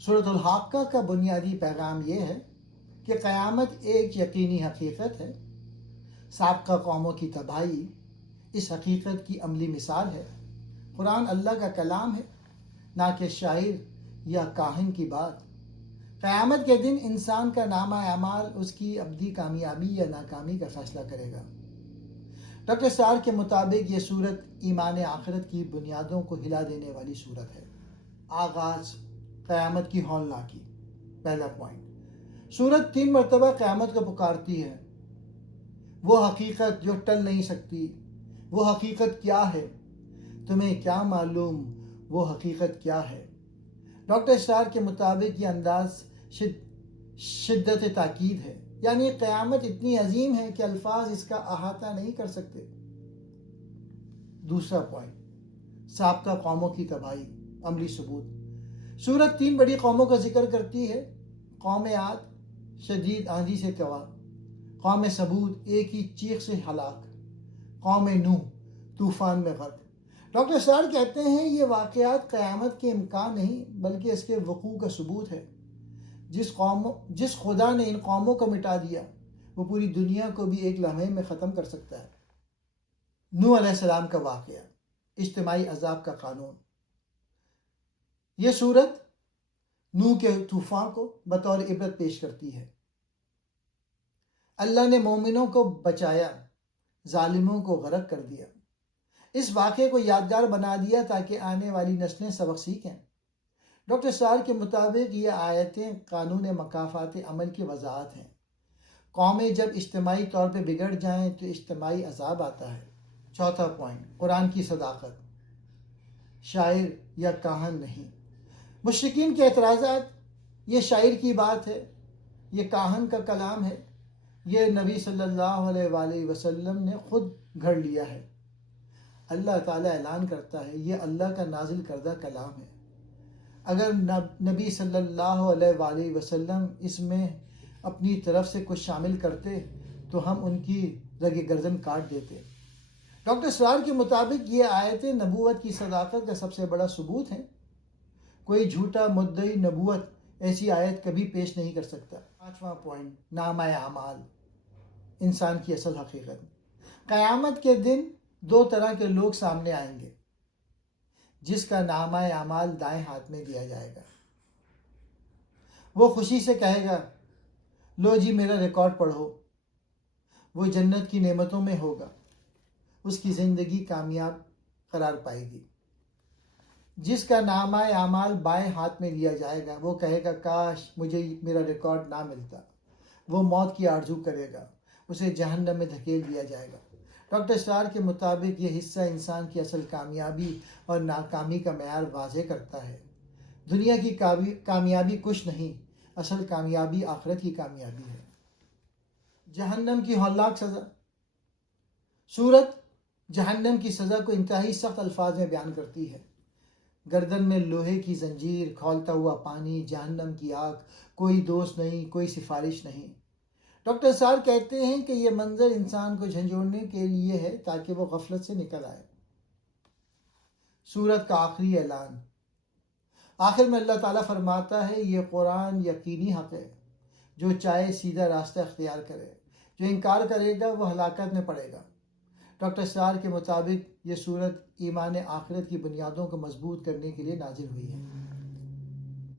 سورۃ الحاقہ کا بنیادی پیغام یہ ہے کہ قیامت ایک یقینی حقیقت ہے. سابقہ قوموں کی تباہی اس حقیقت کی عملی مثال ہے. قرآن اللہ کا کلام ہے، نہ کہ شاعر یا کاہن کی بات. قیامت کے دن انسان کا نامہ اعمال اس کی ابدی کامیابی یا ناکامی کا فیصلہ کرے گا. ڈاکٹر سار کے مطابق یہ صورت ایمان آخرت کی بنیادوں کو ہلا دینے والی صورت ہے. آغاز قیامت کی ہولناکی. پہلا پوائنٹ، صورت 3 مرتبہ قیامت کو پکارتی ہے. وہ حقیقت جو ٹل نہیں سکتی. وہ حقیقت کیا ہے؟ تمہیں کیا معلوم وہ حقیقت کیا ہے؟ ڈاکٹر اسٹار کے مطابق یہ انداز شدت تاکید ہے، یعنی قیامت اتنی عظیم ہے کہ الفاظ اس کا احاطہ نہیں کر سکتے. دوسرا پوائنٹ، سابقہ قوموں کی تباہی. عملی ثبوت. سورت 3 بڑی قوموں کا ذکر کرتی ہے. قوم عاد شدید آندھی سے تباہ، قوم ثمود ایک ہی چیخ سے ہلاک، قوم نوح طوفان میں غرق. ڈاکٹر سار کہتے ہیں یہ واقعات قیامت کے امکان نہیں بلکہ اس کے وقوع کا ثبوت ہے. جس خدا نے ان قوموں کو مٹا دیا وہ پوری دنیا کو بھی ایک لمحے میں ختم کر سکتا ہے. نوح علیہ السلام کا واقعہ، اجتماعی عذاب کا قانون. یہ صورت نوح کے طوفان کو بطور عبرت پیش کرتی ہے. اللہ نے مومنوں کو بچایا، ظالموں کو غرق کر دیا. اس واقعے کو یادگار بنا دیا تاکہ آنے والی نسلیں سبق سیکھیں. ڈاکٹر سار کے مطابق یہ آیتیں قانون مکافات عمل کی وضاحت ہیں. قومیں جب اجتماعی طور پہ بگڑ جائیں تو اجتماعی عذاب آتا ہے. چوتھا پوائنٹ، قرآن کی صداقت. شاعر یا کاہن نہیں. مشرکین کے اعتراضات، یہ شاعر کی بات ہے، یہ کاہن کا کلام ہے، یہ نبی صلی اللہ علیہ وآلہ وسلم نے خود گھڑ لیا ہے. اللہ تعالیٰ اعلان کرتا ہے یہ اللہ کا نازل کردہ کلام ہے. اگر نبی صلی اللہ علیہ وآلہ وسلم اس میں اپنی طرف سے کچھ شامل کرتے تو ہم ان کی رگ گردن کاٹ دیتے. ڈاکٹر سرار کے مطابق یہ آیتیں نبوت کی صداقت کا سب سے بڑا ثبوت ہیں. کوئی جھوٹا مدعی نبوت ایسی آیت کبھی پیش نہیں کر سکتا. پانچواں پوائنٹ، نامہ اعمال، انسان کی اصل حقیقت. قیامت کے دن 2 طرح کے لوگ سامنے آئیں گے جس کا نامہ اعمال دائیں ہاتھ میں دیا جائے گا. وہ خوشی سے کہے گا لو جی میرا ریکارڈ پڑھو. وہ جنت کی نعمتوں میں ہوگا، اس کی زندگی کامیاب قرار پائے گی. جس کا نامہ اعمال بائیں ہاتھ میں لیا جائے گا وہ کہے گا کاش مجھے میرا ریکارڈ نہ ملتا. وہ موت کی آرزو کرے گا، اسے جہنم میں دھکیل دیا جائے گا. ڈاکٹر اسٹار کے مطابق یہ حصہ انسان کی اصل کامیابی اور ناکامی کا معیار واضح کرتا ہے. دنیا کی کامیابی کچھ نہیں، اصل کامیابی آخرت کی کامیابی ہے. جہنم کی ہولناک سزا. سورت جہنم کی سزا کو انتہائی سخت الفاظ میں بیان کرتی ہے. گردن میں لوہے کی زنجیر، کھولتا ہوا پانی، جہنم کی آگ، کوئی دوست نہیں، کوئی سفارش نہیں. ڈاکٹر سار کہتے ہیں کہ یہ منظر انسان کو جھنجھوڑنے کے لیے ہے تاکہ وہ غفلت سے نکل آئے. سورت کا آخری اعلان. آخر میں اللہ تعالیٰ فرماتا ہے یہ قرآن یقینی حق ہے، جو چاہے سیدھا راستہ اختیار کرے، جو انکار کرے گا وہ ہلاکت میں پڑے گا. ڈاکٹر سار کے مطابق یہ سورت ایمان آخرت کی بنیادوں کو مضبوط کرنے کے لیے نازل ہوئی ہے.